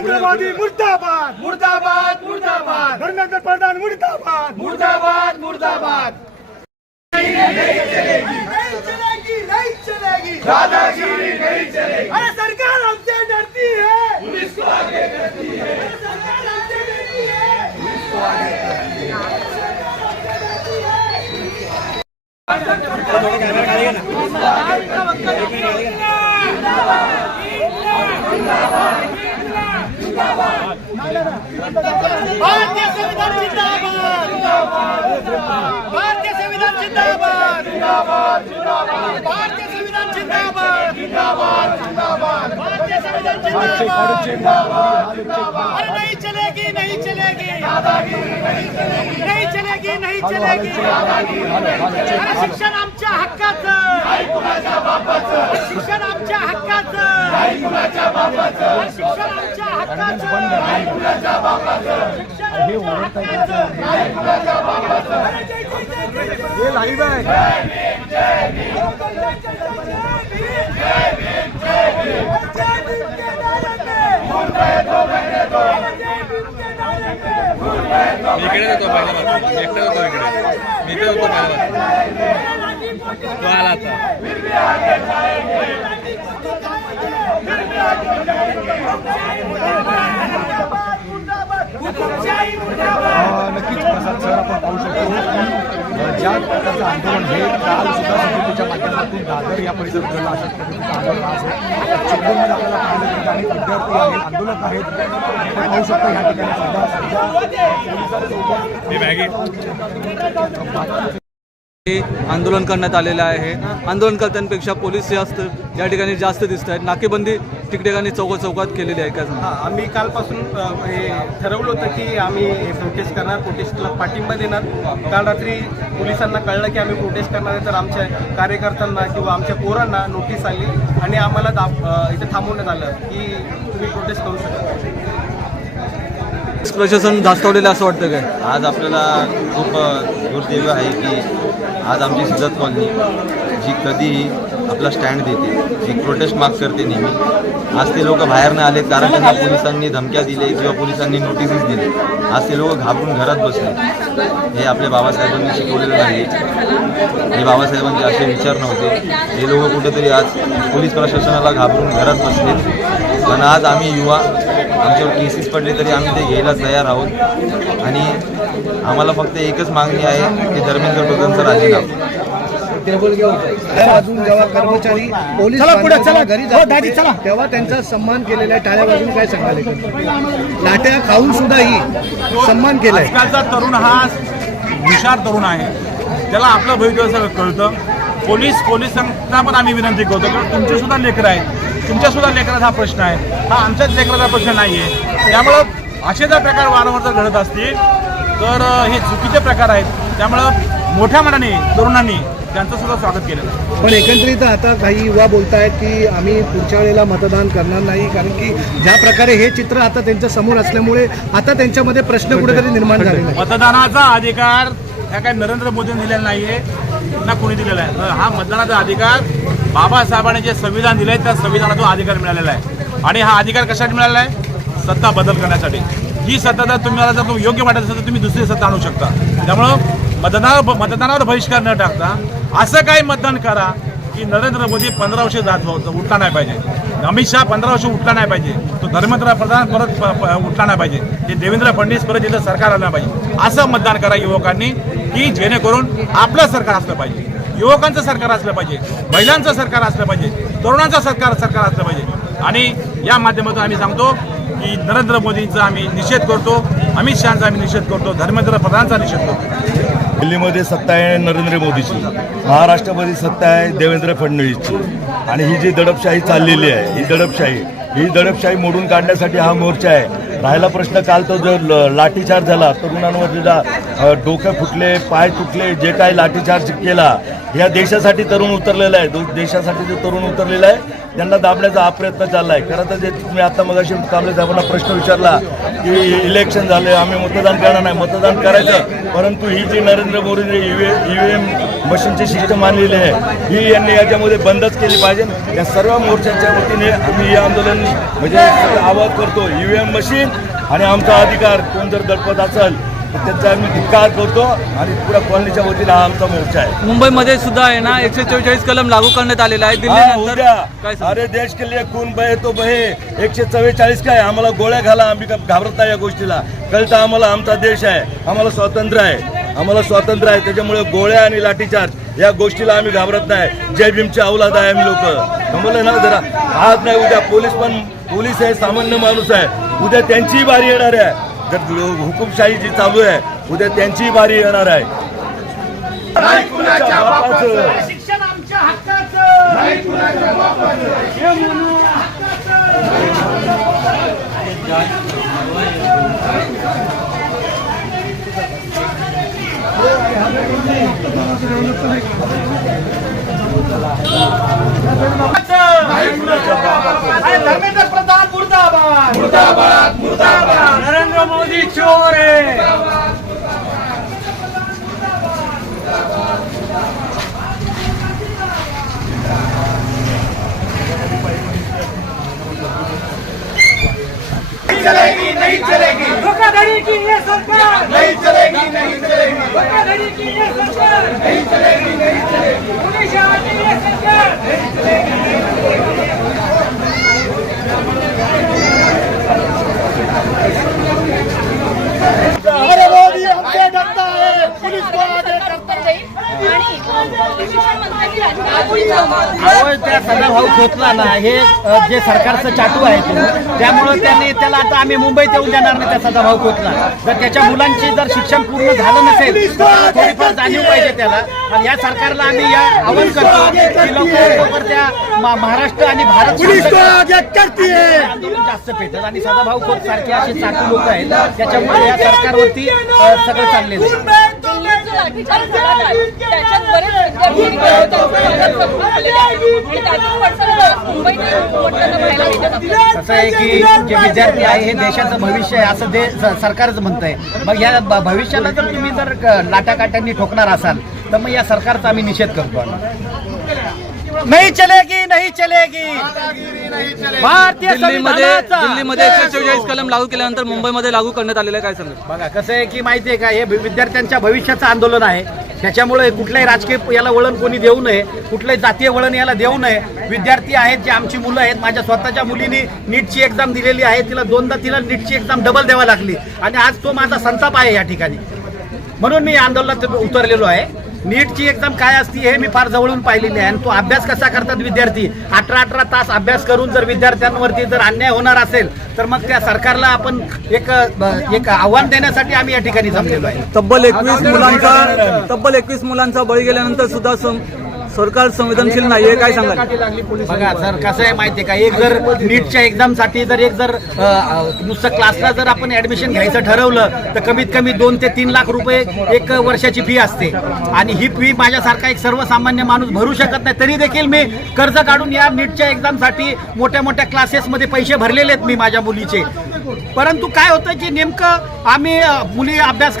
नरेंद्र मोदी मुर्दाबाद मुर्दाबाद मुर्दाबाद धर्मेंद्र प्रधान मुर्दाबाद मुर्दाबाद मुर्दाबाद नहीं चलेगी दादागिरी नहीं चलेगी। अरे सरकार हमसे डरती है, पुलिस को आगे करती है, सरकार हमसे डरती है, पुलिस को आगे करती है। भारतीय संविधान जिंदाबाद, भारतीय संविधान जिंदाबाद, भारतीय संविधान जिंदाबाद, भारतीय संविधान जिंदाबाद। अरे नहीं चलेगी, नहीं चलेगी, नहीं चलेगी, नहीं चलेगी। अरे शिक्षण आमच्या हक्काचं, शिक्षण आमच्या हक्काचं, शिक्षण आमच्या हक्काचं, हे लाईव्ह आहे। इकडे होतो पहिला एकटा होतो इकडे मी ते होतो पहिला तो आला आता नक्कीच प्रसाद सर आपण पाहू शकतो ज्या प्रकारचं आंदोलन हे काल सुद्धा संघटनेच्या माध्यमातून दादर या परिसरात घडलं अशाच पद्धतीचं आंदोलन आज आहे चिपळूणमध्ये आपल्याला पाहायला मिळतं आणि विद्यार्थी आहेत आंदोलक आहेत आपण पाहू शकतो या ठिकाणी सुद्धा आंदोलन करण्यात आलेलं आहे। आंदोलनकर्त्यांपेक्षा पोलीस जास्त या ठिकाणी जास्त दिसत आहेत। नाकेबंदी ठिकठिकाणी चौकात केलेली आहे का? आम्ही कालपासून हे ठरवलं होतं की आम्ही प्रोटेस्ट करणार, प्रोटेस्टला पाठिंबा देणार। काल रात्री पोलिसांना कळलं की आम्ही प्रोटेस्ट करणार आहे तर आमच्या कार्यकर्त्यांना किंवा आमच्या पोरांना नोटीस आली आणि आम्हाला इथे थांबवण्यात आलं की तुम्ही प्रोटेस्ट करू शकता। प्रशासन धास्तावलेलं असं वाटतं काय? आज आपल्याला खूप दुर्दैव आहे की आज आमची सिद्धत कॉलनी जी कधीही आपला स्टँड देते, जी प्रोटेस्ट माग करते नेहमी, आज ते लोक बाहेर नाही आले कारण त्यांना पोलिसांनी धमक्या दिले किंवा पोलिसांनी नोटिसेस दिले। आज ते लोक घाबरून घरात बसले। हे आपल्या बाबासाहेबांनी शिकवलेलं नाही, हे बाबासाहेबांचे असे विचार नव्हते। हे लोक कुठेतरी आज पोलीस प्रशासनाला घाबरून घरात बसले। पण आज आम्ही युवा, आमच्यावर केसेस पडले तरी आम्ही ते घ्यायला तयार आहोत आणि आम्हाला फक्त एकच मागणी आहे की धर्मेंद्र प्रधानचा राजीनामा। अजून जेव्हा कर्मचारी पोलीस घरी जातात तेव्हा त्यांचा सन्मान केलेला आहे, टाळ्या वाजून काय सांगाल? लाट्या खाऊन सुद्धा ही सन्मान केलाय। आजकालचा तरुण हा हुशार तरुण आहे, त्याला आपलं भवितव्य सगळं कळतं। पोलिसांना पण आम्ही विनंती करतो की तुमचे सुद्धा लेकरं आहेत, तुमच्या सुद्धा लेकराचा हा प्रश्न आहे, हा आमच्याच लेकराचा प्रश्न नाही आहे। त्यामुळं असे जर प्रकार वारंवार जर घडत असतील तर हे चुकीचे प्रकार आहेत। त्यामुळं मोठ्या मनाने तरुणांनी त्यांचं सुद्धा स्वागत केलं। पण एकंदरीत आता काही युवा बोलतायत की आम्ही पुढच्या वेळेला मतदान करणार नाही कारण की ज्या प्रकारे हे चित्र आता त्यांच्या समोर असल्यामुळे आता त्यांच्यामध्ये प्रश्न कुठेतरी निर्माण झालेला आहे। मतदानाचा अधिकार ह्या काही नरेंद्र मोदींनी दिलेला नाहीये ना कोणी दिलेला आहे। हा मतदानाचा अधिकार बाबासाहेबांनी जे संविधान दिलंय त्या संविधानातून अधिकार मिळालेला आहे आणि हा अधिकार कशासाठी मिळालेला आहे? सत्ता बदल करण्यासाठी। ही सत्ता जर तुम्हाला जर योग्य वाटत असेल तर तुम्ही दुसरी सत्ता आणू शकता। त्यामुळं मतदानावर बहिष्कार न टाकता असं काही मतदान करा की नरेंद्र मोदी 15 वर्ष उठला नाही पाहिजे, अमित शहा 15 वर्ष उठला नाही पाहिजे, तो धर्मेंद्र प्रधान परत उठला नाही पाहिजे, ते देवेंद्र फडणवीस परत इथं सरकार आलं पाहिजे। असं मतदान करा युवकांनी की जेणेकरून आपलं सरकार असलं पाहिजे, युवकांचं सरकार असलं पाहिजे, महिलांचं सरकार असलं पाहिजे, तरुणांचं सरकार असलं पाहिजे। आणि या माध्यमातून आम्ही सांगतो की नरेंद्र मोदींचा आम्ही निषेध करतो, अमित शहाचा आम्ही निषेध करतो, धर्मेंद्र प्रधानचा निषेध करतो। दिल्लीमध्ये सत्ता आहे नरेंद्र मोदीची, महाराष्ट्रामध्ये सत्ता आहे देवेंद्र फडणवीसची आणि ही जी दडपशाही चाललेली आहे ही दडपशाही मोडून काढण्यासाठी हा मोर्चा आहे। राहिला प्रश्न काल तो जो लाठीचार्ज झाला, तरुणांवर डोके फुटले, पाय तुटले, जे काही लाठीचार्ज केला, या देशासाठी तरुण उतरलेला आहे। देशासाठी जे तरुण उतरलेला आहे त्यांना दाबण्याचा हा प्रयत्न चालला आहे। खरं तर जे तुम्ही आता मगाशी कांबळे साहेबांना प्रश्न विचारला की इलेक्शन झाले आम्ही मतदान करणार नाही, मतदान करायचं, परंतु ही जी नरेंद्र मोदी EVM मशीनची सिस्टम आणलेली आहे ही यांनी याच्यामध्ये बंदच केली पाहिजे. या सर्व मोर्चांच्या वतीने आम्ही हे आंदोलन म्हणजे आवाज करतो. EVM मशीन आणि आमचा अधिकार कोण जर दडपत असेल तर त्यांचा आम्ही धिक्कार करतो आणि पुऱ्या कॉलनीच्या वतीने हा आमचा मोर्चा आहे. मुंबईमध्ये सुद्धा आहे ना 144 कलम लागू करण्यात आलेला आहे. हा, दिल्ली उद्या काय सांगता? अरे देश के लिए खून बहे तो बहे 144 काय आम्हाला गोळ्या घाला आम्ही घाबरत नाही या गोष्टीला. कळतं आम्हाला आमचा देश आहे आम्हाला स्वातंत्र्य आहे त्याच्यामुळे गोळ्या आणि लाठीचार्ज या गोष्टीला आम्ही घाबरत नाही. जय भीमचे अवलाद आहे आम्ही लोक. समजलं ना जरा. आज नाही उद्या पोलीस आहे सामान्य माणूस आहे. उद्या त्यांचीही बारी येणार आहे. जर हुकुमशाही जी चालू आहे उद्या त्यांचीही बारी येणार आहे. शिक्षण आमच्या हक्काचं नाही कुणाच्या बापाचं. हे म्हणून धर्मेंद्र प्रधान मुर्दाबाद मुर्दाबाद मुर्दाबाद. नरेंद्र मोदी चोर है. चलेगी नहीं चलेगी. धोखाधड़ी की ये सरकार नहीं चलेगी नहीं चलेगी. धोखाधड़ी की ये सरकार नहीं चलेगी नहीं चलेगी. पुलिस की ये सरकार अरे मोदी हमसे डरता है पुलिस को आगे करता है. त्या सदाभाऊ खोतला ना हे जे सरकारचं चाटू आहे त्यामुळे त्याला आता आम्ही मुंबईत येऊन देणार नाही. त्या सदाभाऊ खोतला जर त्याच्या मुलांची जर शिक्षण पूर्ण झालं नसेल तर थोडीफार जाणीव पाहिजे त्याला. आणि या सरकारला आम्ही या आवाहन करतो की लवकर त्या महाराष्ट्र आणि भारत आंदोलन जास्त पेटत आणि सदाभाऊ खोत सारखे असे चाटू लोक आहेत त्याच्यामुळे या सरकारवरती सगळं चाललेलं आहे. असं आहे की जे विद्यार्थी आहे हे देशाचं भविष्य आहे असं ते सरकारच म्हणतंय. मग या भविष्याला जर तुम्ही जर लाटाकाट्यांनी ठोकणार असाल तर मग या सरकारचा आम्ही निषेध करतो. नहीं चलेगी नहीं चलेगी. भारतीय दिल्लीमध्ये संविधानाचा 144 कलम लागू केल्यानंतर मुंबईमध्ये लागू करण्यात आलेलं आहे. काय सांगेल? बघा कसं आहे की माहिती आहे का हे विद्यार्थ्यांच्या भविष्याचं आंदोलन आहे. त्याच्यामुळे कुठल्याही राजकीय याला वळण कोणी देऊ नये, कुठलंही जातीय वळण याला देऊ नये. विद्यार्थी आहेत जे आमची मुलं आहेत. माझ्या स्वतःच्या मुलीने नीटची एक्झाम दिलेली आहे. तिला नीटची एक्झाम डबल द्यावी लागली आणि आज तो माझा संताप आहे या ठिकाणी. म्हणून मी या आंदोलनात उतरलेलो आहे. नीटची एक्झाम काय असते हे मी फार जवळून पाहिलेली आहे. आणि तो अभ्यास कसा करतात विद्यार्थी 18 तास अभ्यास करून जर विद्यार्थ्यांवरती जर अन्याय होणार असेल तर मग त्या सरकारला आपण एक आव्हान देण्यासाठी आम्ही या ठिकाणी जमलेलो आहे. तब्बल 21 मुलांचा बळी गेल्यानंतर सुद्धा सरकार संवेदनशील नाहीये. काय सांगाल? बघा सर कसं आहे माहितीये का एक जर नीटच्या एक्झामसाठी जर नुसतं क्लासला जर आपण ऍडमिशन घ्यायचं ठरवलं तर कमीत कमी 2 ते 3 लाख रुपये एक वर्षाची फी असते. आणि ही फी माझ्यासारखा एक सर्वसामान्य माणूस भरू शकत नाही. तरी देखील मी कर्ज काढून या नीटच्या एक्झामसाठी मोठ्या मोठ्या क्लासेसमध्ये पैसे भरलेले आहेत मी माझ्या मुलीचे. परंतु काय होतं की नेमकं आम्ही मुलं अभ्यास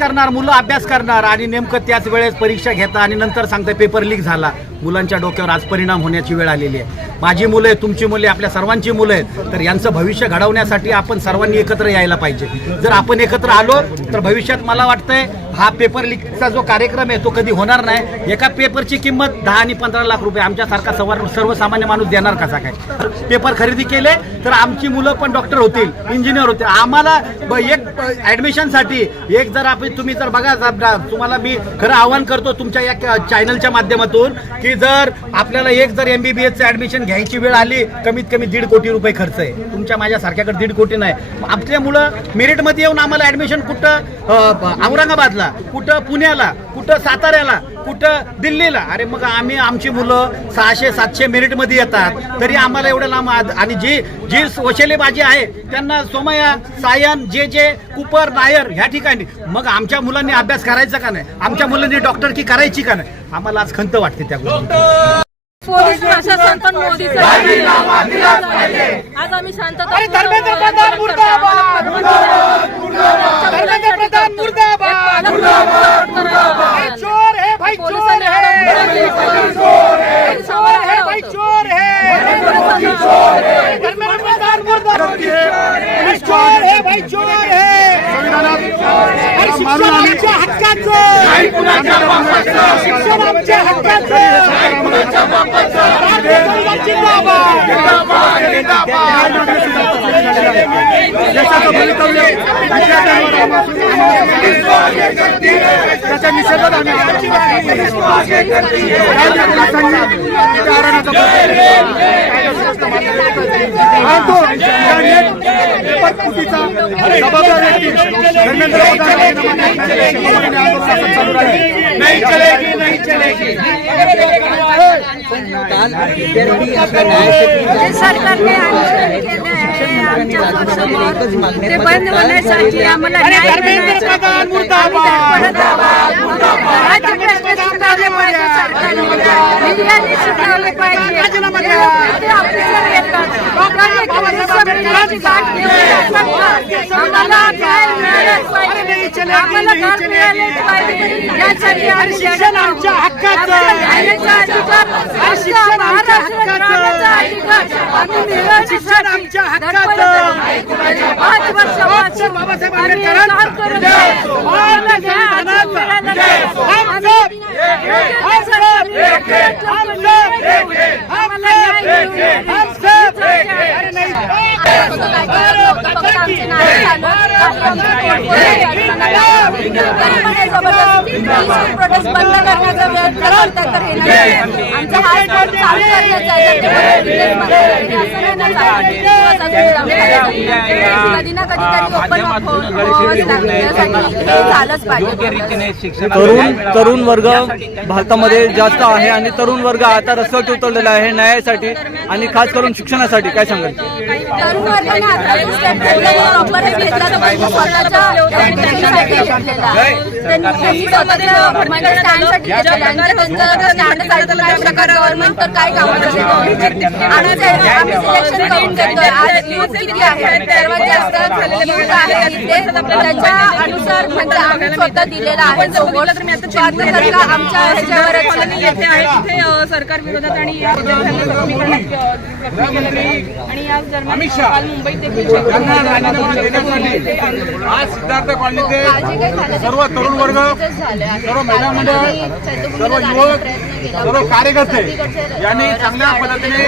करणार आणि नेमकं त्याच वेळेस परीक्षा घेता आणि नंतर सांगता पेपर लीक झाला. मुलांच्या डोक्यावर आज परिणाम होण्याची वेळ आलेली आहे. माझी मुलं आहेत, तुमची मुले, आपल्या सर्वांची मुलं आहेत. तर यांचं भविष्य घडवण्यासाठी आपण सर्वांनी एकत्र यायला पाहिजे. जर आपण एकत्र आलो तर भविष्यात मला वाटतंय हा पेपर लीकचा जो कार्यक्रम आहे तो कधी होणार नाही. एका पेपरची किंमत 10 आणि 15 लाख रुपये आमच्यासारखा सर्वसामान्य माणूस देणार कसा काय? पेपर खरेदी केले तर आमची मुलं पण डॉक्टर होतील, इंजिनियर होतील. आम्हाला एक ॲडमिशनसाठी एक जर तुम्ही जर बघा तुम्हाला मी खरं आवाहन करतो तुमच्या या चॅनलच्या माध्यमातून की जर आपल्याला एक जर MBBSचं ॲडमिशन घ्यायची वेळ आली कमीत कमी 1.5 कोटी रुपये खर्च आहे. तुमच्या माझ्यासारख्याकडे 1.5 कोटी नाही. आपल्या मुलं मेरिटमध्ये येऊन आम्हाला ॲडमिशन कुठं औरंगाबादला, कुठं पुण्याला, कुठं साताऱ्याला, कुठं दिल्लीला. अरे मग आमची मुलं 600-700 मेरिटमध्ये येतात तरी आम्हाला एवढं लांब. आणि जी वशेलेबाजी आहे त्यांना सोमय्या, सायन, जे कुपर, नायर ह्या ठिकाणी. मग आमच्या मुलांनी अभ्यास करायचा का नाही? आमच्या मुलांनी डॉक्टर की करायची का नाही? आम्हाला आज खंत वाटते त्या गोष्टी. पोलीस प्रशासन पण मोदीचं आज आम्ही शांतता. अरे धर्मेंद्र प्रधान मुर्दाबाद. धर्मेंद्र प्रधान मुर्दाबाद. चोर है भाई, चोर है. चोर है भाई, चोर है धर्मेंद्र प्रधान मुर्दाबाद, चोर है भाई, चोर है अरे शिक्षण आमच्या हक्काचं, शिक्षण आमच्या हक्काचं, भारतीय संविधान जिंदाबाद. देशाचं भवितव्य त्याच्या निषेधात आम्ही जबाबदार व्यक्ती धर्मेंद्र नहीं चलेगी, नहीं चलेगी. सरकारने आंदोलन केलं आहे आमच्या समोर ते बंद होण्यासाठी आम्हाला न्याय धर्मेंद्र प्रधान मुर्दाबाद, राज्य प्रश्न सुटावले पाहिजे सरकारने, मीडियाने सुटावले पाहिजे. ते ऑफिसर येतात, लोकांनी समितीची गाठ घेऊन आम्हाला न्याय मिळालाच पाहिजे, आम्हाला घर मिळालेच पाहिजे. यासाठी आम्ही शिक्षण आमच्या हक्काचं, न्यायाचा अधिकार, शिक्षण आमच्या हक्काचं, आम्ही मिळवण्यासाठी शिक्षण आमच्या हक्काचं. 5 वर्षापासून बाबासाहेब आम्ही आंबेडकरांचं काम करत आहोत. आम्हाला न्याय अजून मिळाला नाही. आम्ही सरकारी नोकऱ्या आम्हाला न्याय मिळवून प्रोटेस्ट बंद करण्याचा प्रयत्न करतात तर हे नाही. आमचा हा स्फोट चालू करण्याचा आहे. कधी ना कधी तरी ओपन झालंच पाहिजे. तरुण वर्ग भारतामध्ये जास्त आहे आणि तरुण वर्ग आता रस्त्यावर उतरलेला आहे न्यायासाठी आणि खास करून शिक्षणासाठी. काय सांगाल? तरुण वर्गाने आता प्रॉपरच घेतला तर म्हणजे स्वतःच्या साठी घेतलेला आहे. त्यांनी स्वतःच्या म्हणजे स्टँडसाठी घेतलेला आहे. त्यांचं स्टँड चालतं काय प्रकार गव्हर्नमेंट तर काय काम करते. आम्ही सिलेक्शन करून देतोय. आज यूथ किती आहे, सर्वात जास्त यूथ आहे इथे. त्याच्या अनुसार म्हणजे आम्ही स्वतः दिलेला आहे. आमच्या ह्याच्यावरच येथे आहे तिथे सरकार विरोधात आणि या विद्यार्थ्यांना सक्षमीकरणात आणि याच दरम्यान काल मुंबईत देखील आज सिद्धार्थ कॉलनीचे सर्व तरुण वर्ग, सर्व महिला मंडळ, सर्व युवक, सर्व कार्यकर्ते यांनी चांगल्या पद्धतीने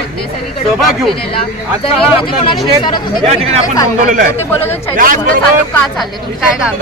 सहभाग घेऊन आजचा हा आपला निषेध या ठिकाणी आपण नोंदवलेला आहे. ते बोलत होते का चालले तुम्ही काय काम